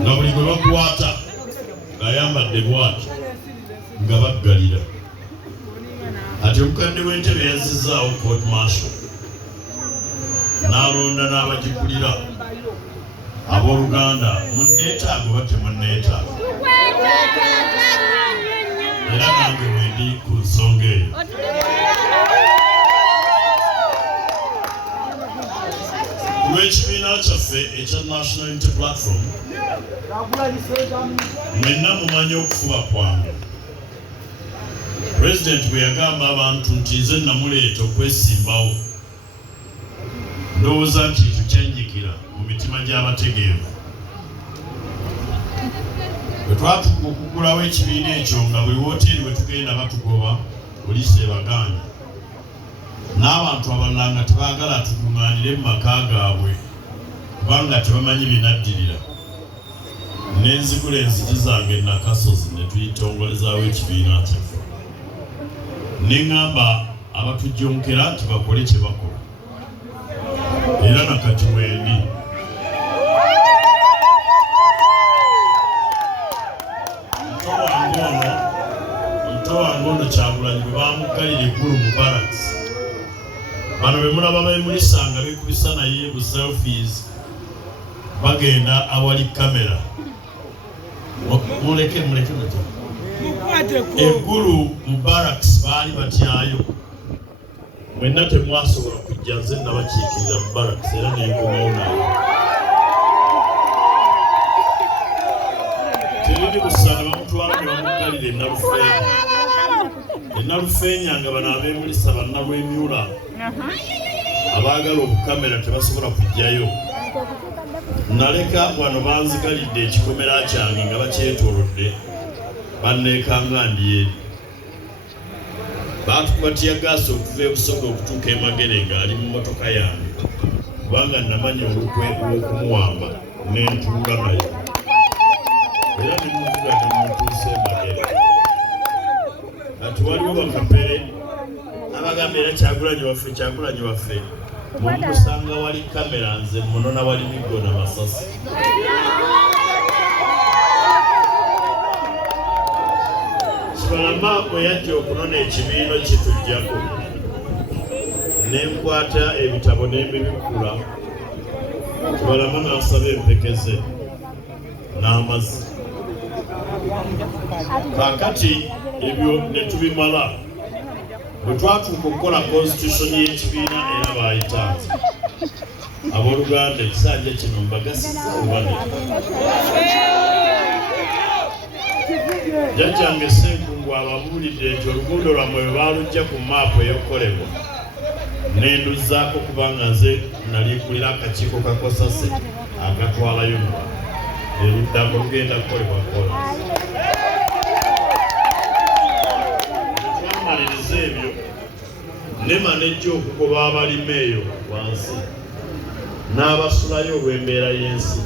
nga buli gwe bakwata ng'ayambadde bw'ati nga baggalira. Ati omukadde w'entebe yazzizaawo court martial n'alonda n'abagikulira abooluganda munneetaaga oba temunneetaaga, era nange wendi ku nsonga eyo. Olw'ekibiina kyaffe ekya National Unity Platform, mwenna mumanyi okufuba kwange. President bwe yagamba abantu nti nze namuleeta okwesimbawo, ndowooza nti tukyenjikira mu mitima gy'abategeevu. Bwe twatuuka okugulawo ekibiina ekyo nga buli wooteeri we tugenda batugoba poliisi ebaganya, n'abantu abalala nga tebaagala tukuŋŋaanire mu maka gaabwe kubanga tebamanyi binaddirira, n'enzigula enzigi zange nakasozi ne tuyitongolezaawo ekibiina kyaffe. Ne ŋŋamba abatujjonkera nti bakole kye bakola, era nakati wendi. Omuto wange ono Kyagulanyi bwe bamuggalira eggulu mu barracks, bano be mulaba bemulisa nga bekubisa naye bu selfies bagenda awali kamera. Muleke eggulu mu barracks baali batyayo, mwenna temwasobola kujja, nze nabakiikiriza mu barracks era nenkomawo nayo. Terindi busana bamutwala ne bamuggalira Ennalufeenya nga bano abemulisa bannabwemyula abaagala obukamera tebasobola kujjayo. Naleka wano banzigalidde ekikomera kyange nga bakyetoolodde banneekanga ndiyeeri. Baatukwatya gaasi okuva ebusoga okutuuka e Magere ng'ali mu mmotoka yange kubanga namanya olukwe lw'okumuwamba n'entuula naye, era ne muvuga ne mutuusa e Magere. Kati waliwo bakapere abagamba era Kyagulanyi waffe mumusanga wali kamera, nze munona wali miggo na masasi. Kibalama bwe yajja okunona ekibiino kitujjako, n'enkwata ebitabo n'embibikula, Kibalama n'asaba empekeze n'amazzi. Kaakati ebyo ne tubimala, bwe twatuuka okukola constitution y'ekibiina era bayitanze. Abooluganda ekisanja kino mbagasiza obane. Jjajjange Ssenkungu ababuulidde nti oluguudo lwammwe bwe baalujja ku maapu ey'okukolebwa n'enduzzaako kubanga nze naliikulira akakiiko ka Kosase akatwalayo eruddamu lugenda kukolebwa kolansi. Twamaliriza ebyo nema nejja okugoba abalimu eyo wansi n'abasulayo olw'embeera y'ensi.